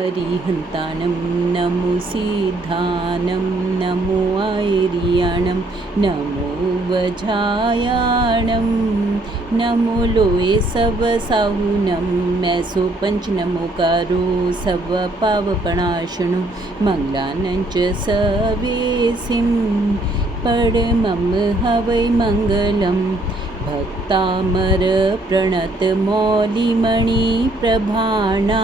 हरिहन्तानं नमो सिद्धानं नमो आयर्याणं नमो वज्रायाणं नमो लोये सब साहुनं मैसो पंच नमोकारो सब पावपणाशनु मंगलानं च सवेसिं परमं हवै मंगलम् भक्तामर प्रणत मौलिमणि प्रभाणा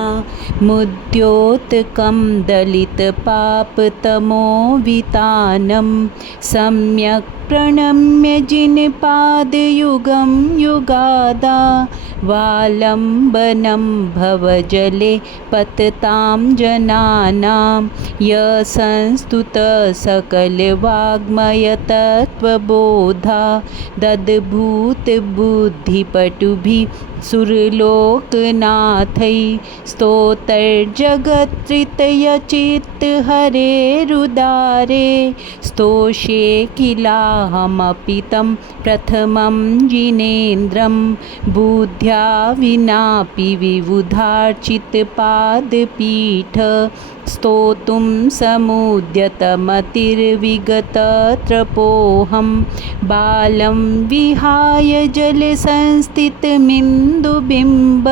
मुद्योतकं दलित पापतमो वितानं सम्यक् प्रणम्य जिनपादयुगं युगादा वालम्बनं भवजले पततां जनानां संस्तुत सकलवाग्मयतत्त्वबोधा दद्भूत बुद्धिपटुभिः सुरलोकनाथै स्तोतर्जगत्रितयचित्त हरेरुदारे स्तोषे किलाहमपि तं प्रथमं जिनेन्द्रं बुद्ध्या विनापि विबुधार्चितपादपीठ स्तोतुं समुद्यतमतिर्विगतत्रपोऽहं बालं विहाय जलसंस्थितमिन्दुबिम्ब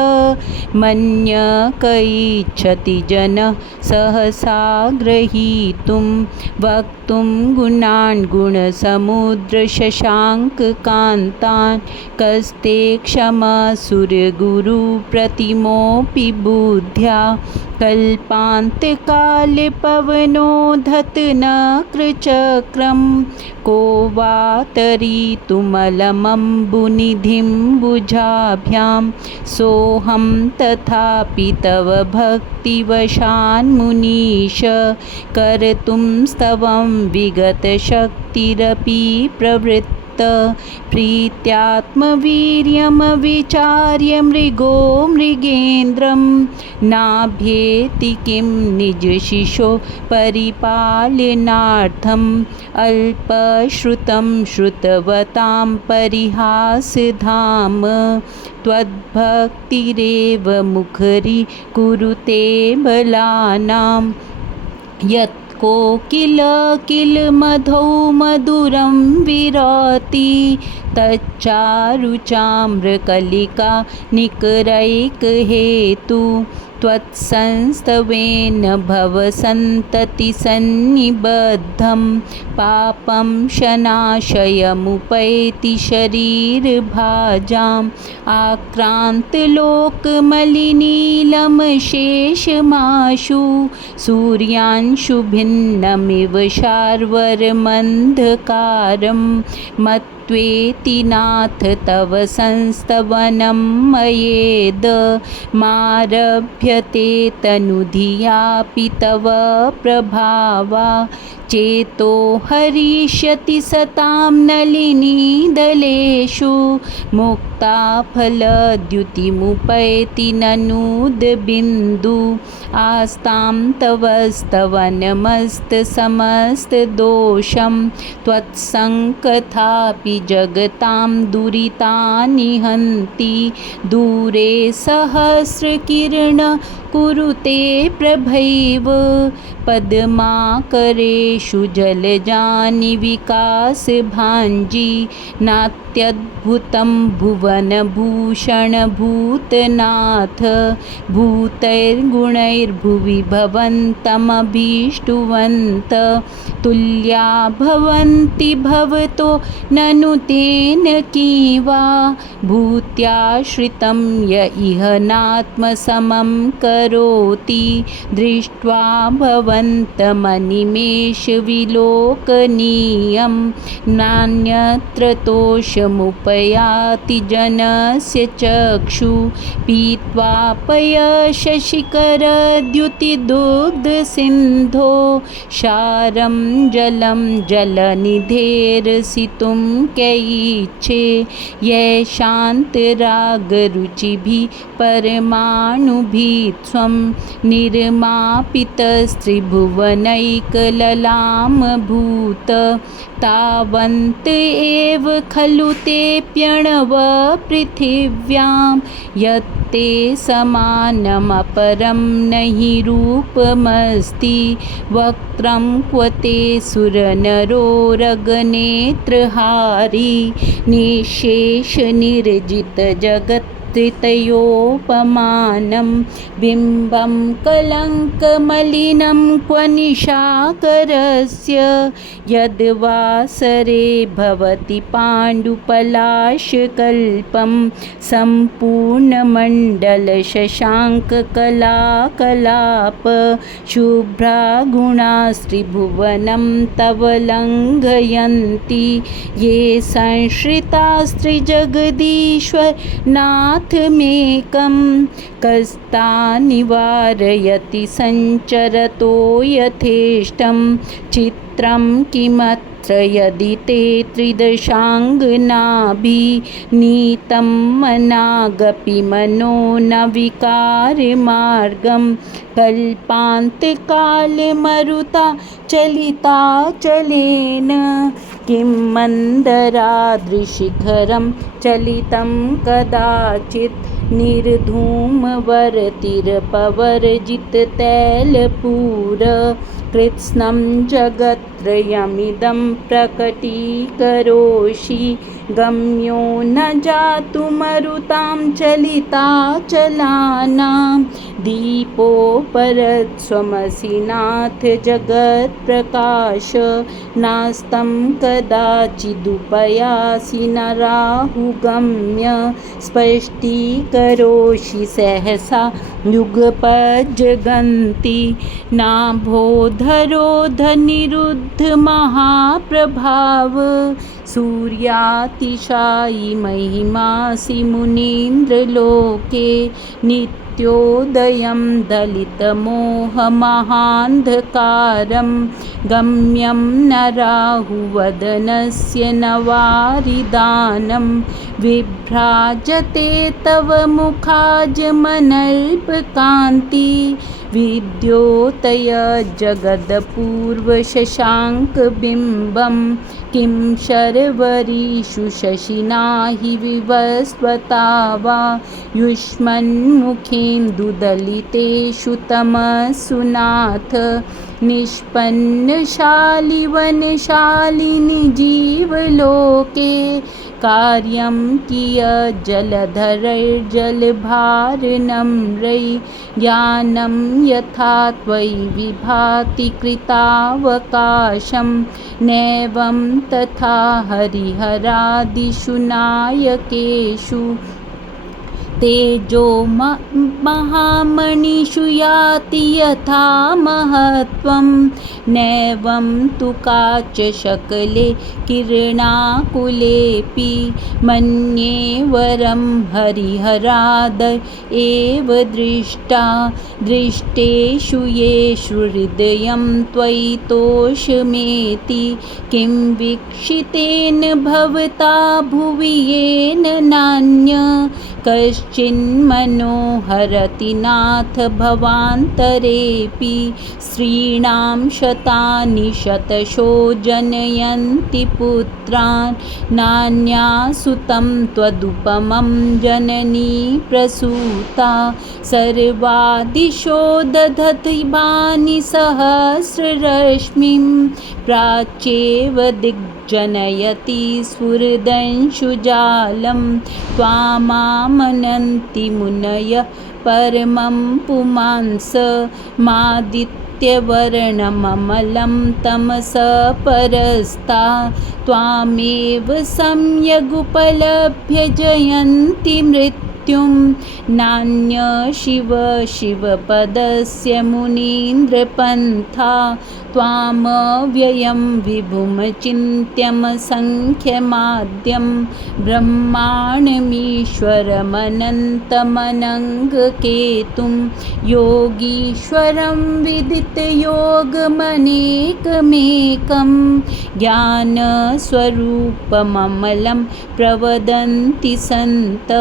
मन्यकैच्छति जनः सहसा ग्रहीतुं वक्तुं गुणान् गुणसमुद्रशशाङ्ककान्तान् कस्ते क्षमसुरगुरुप्रतिमोऽपि बुद्ध्या कल्पान्तकाले पवनोद्धतनक्रचक्रं को वा तरितुमलमम्बुनिधिं भुजाभ्यां सोऽहं तथापि तव भक्तिवशान्मुनीश कर्तुं स्तवं विगतशक्तिरपि प्रवृत्ता प्रीत्यात्मवीर्यमविचार्य मृगो मृगेन्द्रं नाभ्येति किं निजशिशो परिपालनार्थम् अल्पश्रुतं श्रुतवतां परिहासधाम त्वद्भक्तिरेव मुखरी कुरुते बलानां यत् कोकिल किल मधौ मधुरं विरति तच्चारुचाम्रकलिका निकरैकहेतु त्वत्संस्तवेन भवसन्ततिसन्निबद्धं पापं शनाशयमुपैति शरीरभाजाम् आक्रान्तलोकमलिनीलमशेषमाशु सूर्यांशुभिन्नमिव शार्वर्मन्धकारं मत्वेति नाथ तव संस्तवनं मयेद मारभ्यते तनुधियापि तव प्रभावा चेतो हरिष्यति सतां नलिनीदलेषु मुक्ताफलद्युतिमुपैति ननूदबिन्दु आस्तां तवस्तवनमस्तसमस्तदोषं त्वत्सङ्कथापि जगतां दुरितानि हन्ति दूरे सहस्रकिरण कुरुते प्रभैव पद्माकरेषु जलजानि विकासभाञ्जी नात्यद्भुतं भुवनभूषणभूतनाथ भूतैर्गुणैर्भुवि भवन्तमभीष्टुवन्त तुल्या भवन्ति भवतो ननु तेन कीवा भूत्याश्रितं य इह नात्मसमं करोति दृष्ट्वा भवन्तमनिमेषविलोकनीयं नान्यत्र तोषमुपयाति जनस्य चक्षु पीत्वा पयशशिखरद्युतिदुग्धसिन्धो क्षारं जलं जलनिधेरसितुं कैच्छे येषान्तरागरुचिभिः परमाणुभिः स्वं निर्मापितस्त्रिभुवनैकललामभूत तावन्त एव खलु ते प्यणव पृथिव्यां यत् ते समानमपरं नहि रूपमस्ति वक्त्रं क्व ते सुरनरोरगनेत्रहारी निःशेषनिर्जितजगत्त्रितयोपमानं बिम्बं कलङ्कमलिनं क्व निशाकरस्य यद्वासरे भवति पाण्डुपलाशकल्पं सम्पूर्णमण्डलशशाङ्ककलाकलाप शुभ्रागुणास्त्रिभुवनं तव लङ्घयन्ति ये संश्रितास्त्रिजगदीश्वर नाथमेकं कस्तान् निवारयति सञ्चरतो यथेष्टं चित्रं किमत्र यदि ते त्रिदशाङ्गनाभिनीतं मनागपि मनो न विकारमार्गं कल्पान्तकालमरुता चलिताचलेन किं मन्दराद्रिशिखरं चलितं कदाचित् निर्धूमवर्तिरपवर्जिततैलपूर कृत्स्नं जगत्त्रयमिदं प्रकटीकरोषि गम्यो न जातुमरुतां चलिताचलानां दीपोपरत्स्वमसि नाथ जगत्प्रकाश नास्तं कदाचिदुपयासि न राहुगम्य स्पष्टीकरोषि सहसा युगपज्जगन्ति नाभोधरोधनिरुद्धमहाप्रभाव सूर्यातिशायि महिमासि मुनीन्द्रलोके नित्योदयं दलितमोहमहान्धकारं गम्यं न राहुवदनस्य न वारिदानं विभ्राजते तव मुखाजमनल्पकान्ति विद्योतय जगदपूर्वशशाङ्कबिम्बं किं शर्वरीषु शशिना हि विवस्वता वा युष्मन्मुखेन्दुदलितेषु तमसु नाथ निष्पन्नशालिवनशालिनि जीवलोके कार्यं कियज्जलधरैर्जलभारनम्रै यानं यथा त्वयि विभाति कृतावकाशं नैवं तथा हरिहरादिषु नायकेषु तेजो महामणिषु याति यथा महत्त्वं नैवं तु काचशकले किरणाकुलेऽपि मन्ये वरं हरिहराद एव दृष्टा दृष्टेषु येषु हृदयं त्वयि तोषमेति किं वीक्षितेन भवता भुवि येन नान्य कश्चिन्मनोहरति नाथ भवान्तरेऽपि स्त्रीणां शतानि शतशो जनयन्ति पुत्रान् नान्यासुतं त्वदुपमं जननी प्रसूता सर्वादिशो दधतीभानि सहस्ररश्मिं प्राच्येव दिग्जनयति स्फुरदंशुजालं त्वामामनन्ति मुनयः परमं पुमांस मादित्यवर्णममलं तमसः परस्ता त्वामेव सम्यगुपलभ्य जयन्ति मृत्युं नान्य शिव शिवपदस्य मुनीन्द्रपन्था त्वामव्ययं विभुमचिन्त्यमसङ्ख्यमाद्यं ब्रह्माण्डमीश्वरमनन्तमनङ्गकेतुं योगीश्वरं विदितयोगमनेकमेकं ज्ञानस्वरूपममलं प्रवदन्ति सन्त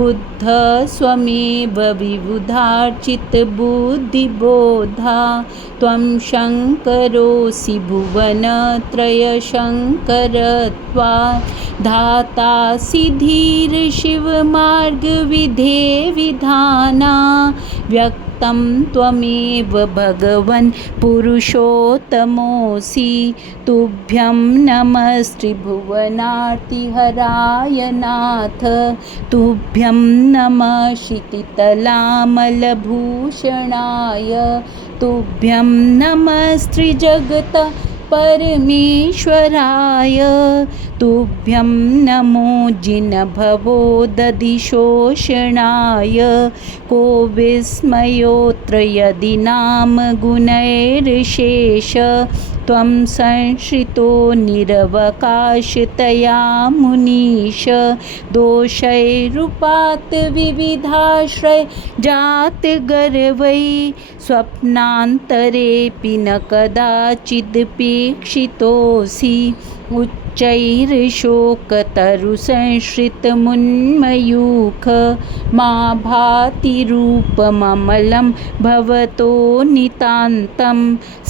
बुद्ध स्वमेव विबुधार्चितबुद्धिबोधा त्वं शङ्कर शङ्करोऽसि भुवनत्रयशङ्करत्वात् धातासि धीरशिवमार्गविधे विधाना व्यक्तं त्वमेव भगवन् पुरुषोत्तमोऽसि तुभ्यं नमस्त्रिभुवनार्तिहराय नाथ तुभ्यं नमः क्षितितलामलभूषणाय तुभ्यं नमस्त्रिजगत परमेश्वराय तुभ्यं नमो जिनभवोदधिशोषणाय को विस्मयोऽत्र यदि नाम गुणैर्शेष त्वं संश्रितो निरवकाशतया मुनीश दोषैरुपात् विविधाश्रय जातगर्वै स्वप्नान्तरेऽपि न कदाचिदपेक्षितोऽसि उच्चैर्शोकतरुसंश्रितमुन्मयूख मा भाति रूपममलं भवतो नितान्तं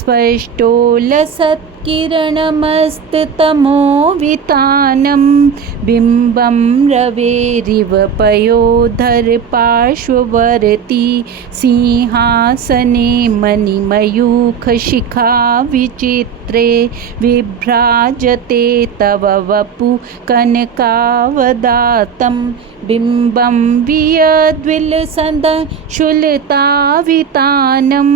स्पष्टोलसत्किरणमस्ततमोवितानं बिम्बं रवेरिव पयोधरपार्श्ववर्ती सिंहासने मणिमयूखशिखा विचित्रे विभ्राजते तव वपु कनकावदातं बिम्बं वियद्विलसदशूलतावितानं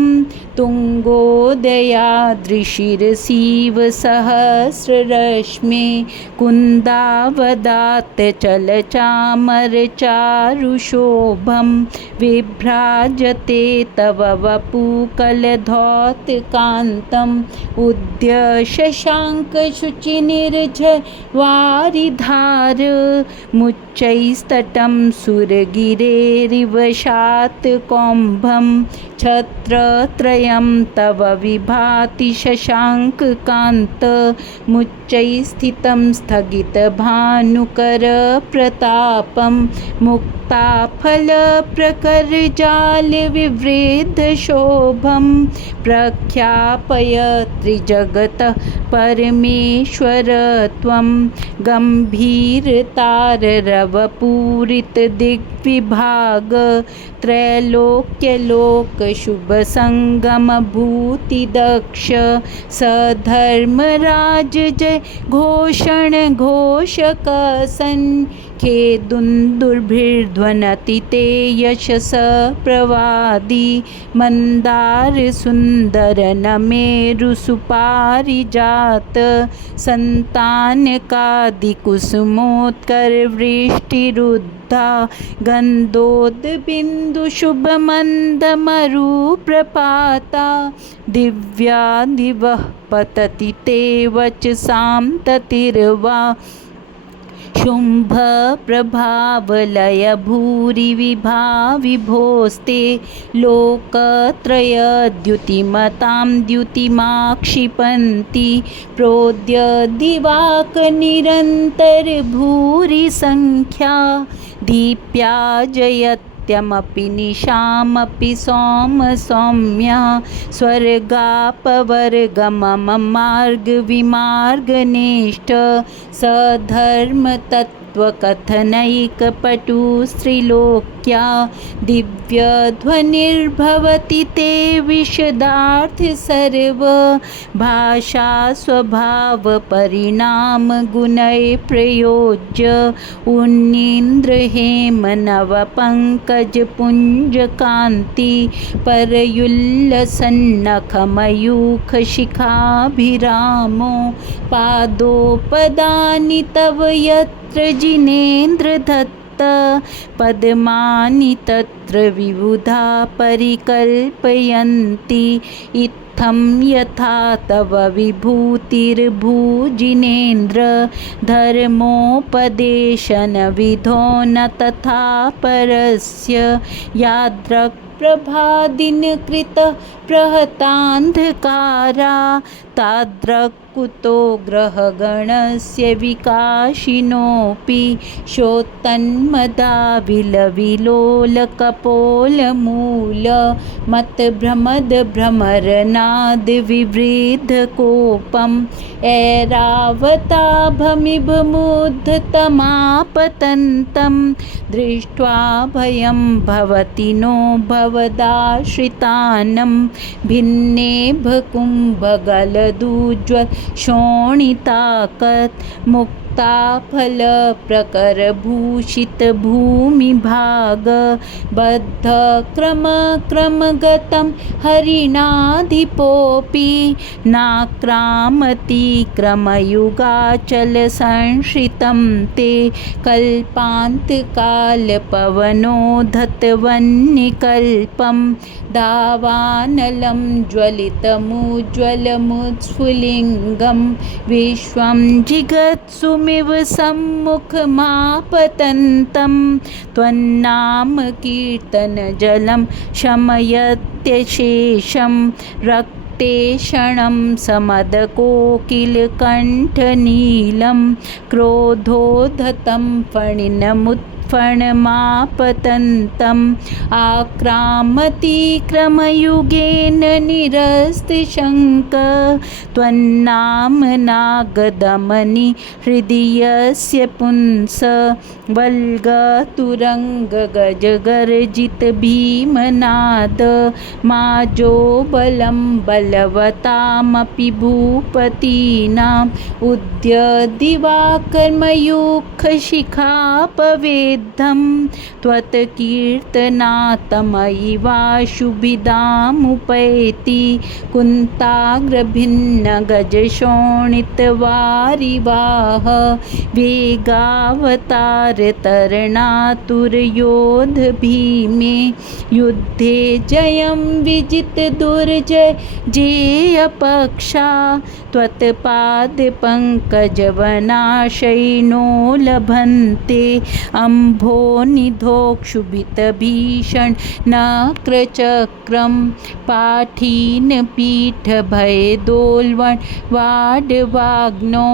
तुङ्गोदयादृशिरसीव सहस्ररश्मे कुन्दावदात्तचलचामरचारुशोभं विभ्राजते तव वपु कलधौतकान्तम् उद्य शशाङ्कशुचिनिर्झरवारिधार मुच्चैस्तटं सुरगिरेरिव शातकौम्भं छत्रत्रयं तव विभाति शशाङ्ककान्त मुच्चैस्थितं स्थगितभानुकरप्रतापं मुक्ताफलप्रकरजालविवृद्धशोभं प्रख्यापय त्रिजगतः परमेश्वर त्वं गम्भीरताररवपूरितदिग्विभाग त्रैलोक्यलोकशुभसङ्गमभूतिदक्ष सधर्मराज जय घोषण घोषकसन् खेदुन्दुर्भिर्ध्वनति ते यशस प्रवादी मन्दारसुन्दरनमेरुसुपारिजात सन्तानकादिकुसुमोत्करवृष्टिरुद्धा गन्धोद्बिन्दुशुभमन्दमरुप्रपाता दिव्या दिवः पतति ते वचसां ततिर्वा शुम्भप्रभावलय भूरि विभाविभोस्ते लोकत्रयद्युतिमतां द्युतिमाक्षिपन्ति प्रोद्य दिवाकनिरन्तरभूरि सङ्ख्या दीप्या जयत्यमपि निशामपि सौम्या स्वर्गापवर्गमममार्गविमार्गनिष्ठ सधर्मतत्त्वकथनैकपटु स्त्रिलोक्या दिव्यध्वनिर्भवति ते विशदार्थ सर्व भाषा स्वभावपरिणामगुणैः प्रयोज्य उन्नीन्द्रहेमनवपङ्कजपुञ्जकान्ति परयुल्लसन्नखमयूखशिखाभिरामो पादोपदानि तव यत्र जिनेन्द्रदत्त पद्मानि तत्र विबुधा परिकल्पयन्ति इत्थं यथा तव विभूतिर्भुजिनेन्द्र धर्मोपदेशनविधो न तथा परस्य यादृक् प्रभादिनकृत प्रहतान्धकारा ताद्रक्कुतो ग्रहगणस्य विकाशिनोऽपि शोत्तन्मदा विलविलोलकपोलमूल मतभ्रमद विवृद्धकोपम् ऐरावताभमिभमुद्धतमापतन्तं दृष्ट्वा भयं भवति नो भवदाश्रितानं भिन्ने भकुम्भगलदुज्ज्वल शोणिताकत् मुक्ताफलप्रकरभूषित भूमिभाग बद्ध क्रमगतं हरिणाधिपोऽपि नाक्रामति क्रमयुगाचल संश्रितं ते कल्पान्तकालपवनोद्धतवन्निकल्पं दावानलं ज्वलितमुज्ज्वलमुत्स्फुलिङ्गं विश्वं जिगत्सुमिव सम्मुखमापतन्तं त्वन्नाम कीर्तनजलं शमयत्यशेषं रक्तेषणं समदकोकिलकण्ठनीलं क्रोधोद्धतं फणिनमुत्फणमापतन्तम् आक्रामति क्रमयुगेन निरस्तशङ्क त्वन्नामनागदमनि हृदि यस्य पुंस वल्गतुरङ्गगजगर्जित भीमनाद माजो बलं बलवतामपि भूपतीनाम् उद्य दिवाकर्मयुखशिखापवेद्धं त्वत्कीर्तनातमयि वाशुभिदामुपैति कुन्ताग्रभिन्नगजशोणितवारिवाह वेगावतारतरणातुरयोध भीमे युद्धे जयं विजितदुर्जय जेयपक्षा त्वत्पादपङ्कजवनाशयिनो लभन्ते अम्भोनिधोक्षुभितभीषण नक्रचक्रं पाठीनपीठभयदोल्वण वाड्वाग्नो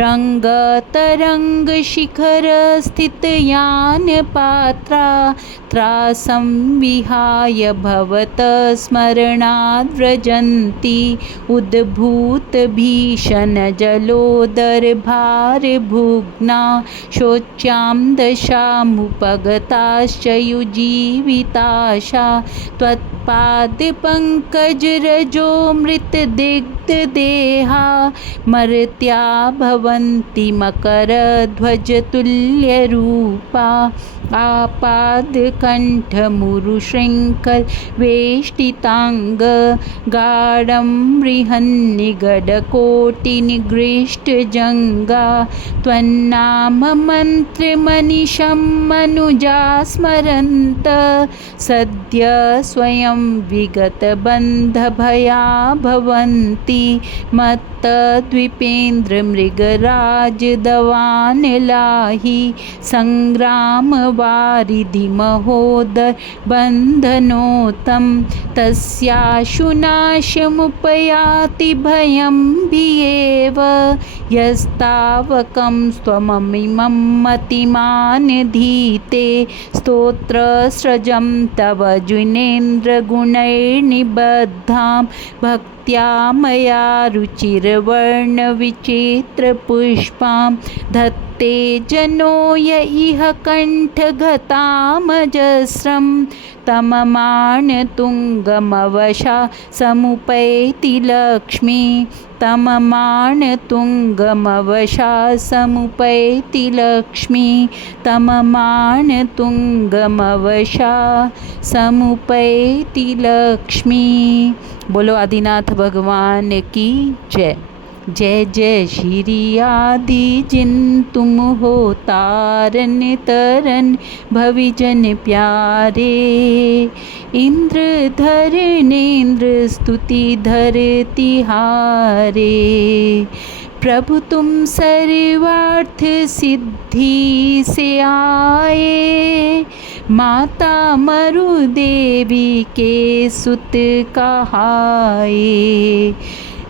रङ्गतरङ्गशिखरस्थितयानपात्रा त्रासं विहाय भवत स्मरणाद्व्रजन्ति उद्भूतभीषणजलोदरभारभुग्ना शोच्यां दशामुपगताश्च युजीविताशा त्वत्पादपङ्कजरजो मृतदिग्धदेहा मर्त्या भवन्ति मकरध्वजतुल्यरूपा आपादकण्ठमुरुशृङ्खलवेष्टिताङ्ग गाढं बृहन्निगडकोटिनिगृष्टजङ्गा त्वन्नाममन्त्रमनिशं मनुजा स्मरन्त सद्य स्वयं विगतबन्धभया भवन्ति मत्तद्विपेन्द्रमृगराजदवानलाहि सङ्ग्रामवारिधिमहोदबन्धनोतं तस्याशुनाशमुपयाति भयं भियेव यस्तावकं स्वममिमं मतिमानधीते स्तोत्रस्रजं तव जिनेन्द्रगुणैर्निबद्धां भक्त्या मया रुचिरवर्णविचित्रपुष्पां धत्ते जनो य इह कण्ठगतामजस्रं तममानतुङ्गमवशा समुपैति लक्ष्मी तममानतुङ्गमवशा समुपैति लक्ष्मी तममानतुङ्गमवशा समुपैति लक्ष्मी। बोलो आदिनाथ भगवान की जय। जय जय श्री आदि जिन तुम हो तारन तरन भविजन प्यारे इंद्र धरनेन्द्र स्तुति धरति हारे प्रभु तुम सर्वार्थ सिद्धि से आए, माता मरु देवी के सुत कहाए।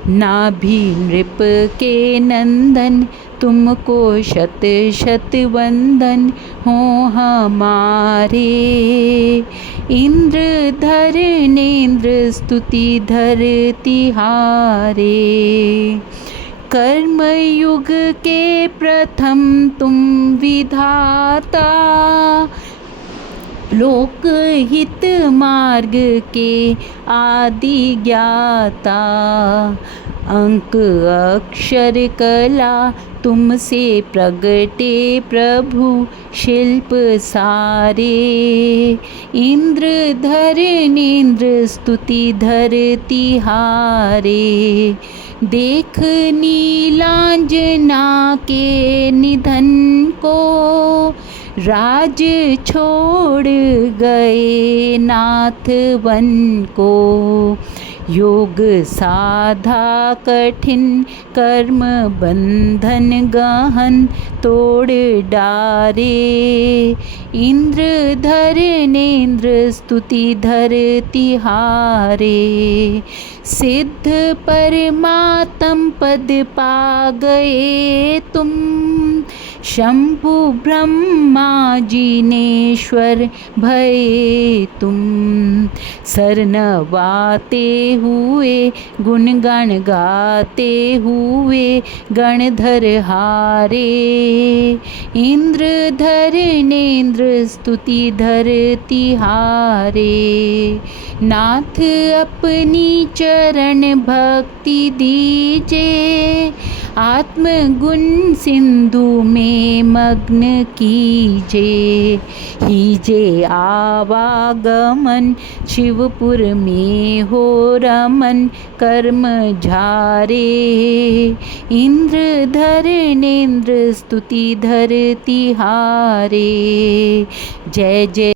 नाभि नृप के नंदन, तुमको शत शत वंदन हो हमारे। इंद्रधर नेन्द्र स्तुति धरती हारे। कर्मयुग के प्रथम तुम विधाता, लोकहित मार्ग के आदि ज्ञाता। अंक अक्षर कला तुमसे प्रगटे प्रभु शिल्प सारे। इंद्रधर नेन्द्र स्तुति धरती हारे। देख नीलांजना के निधन को, राज छोड़ गए नाथ वन को। योग साधा कठिन, कर्म बंधन गहन तोड़ डारे। इंद्रधर नेन्द्र स्तुति धरती हारे। सिद्ध परमात्म पद पा गए तुम, शंभु ब्रह्मा जिनेश्वर भये तुम। सरनवाते हुए गुणगण गाते हुए गणधर हारे। इंद्रधर नेन्द्र स्तुति धरती हारे। नाथ अपनी चरण भक्ति दीजे, आत्मगुण सिंधु में मग्न कीजे। हीजे आवागमन, शिवपुर में हो रमन कर्म झारे। इंद्रधर नेन्द्र स्तुति धरती हारे। जय जय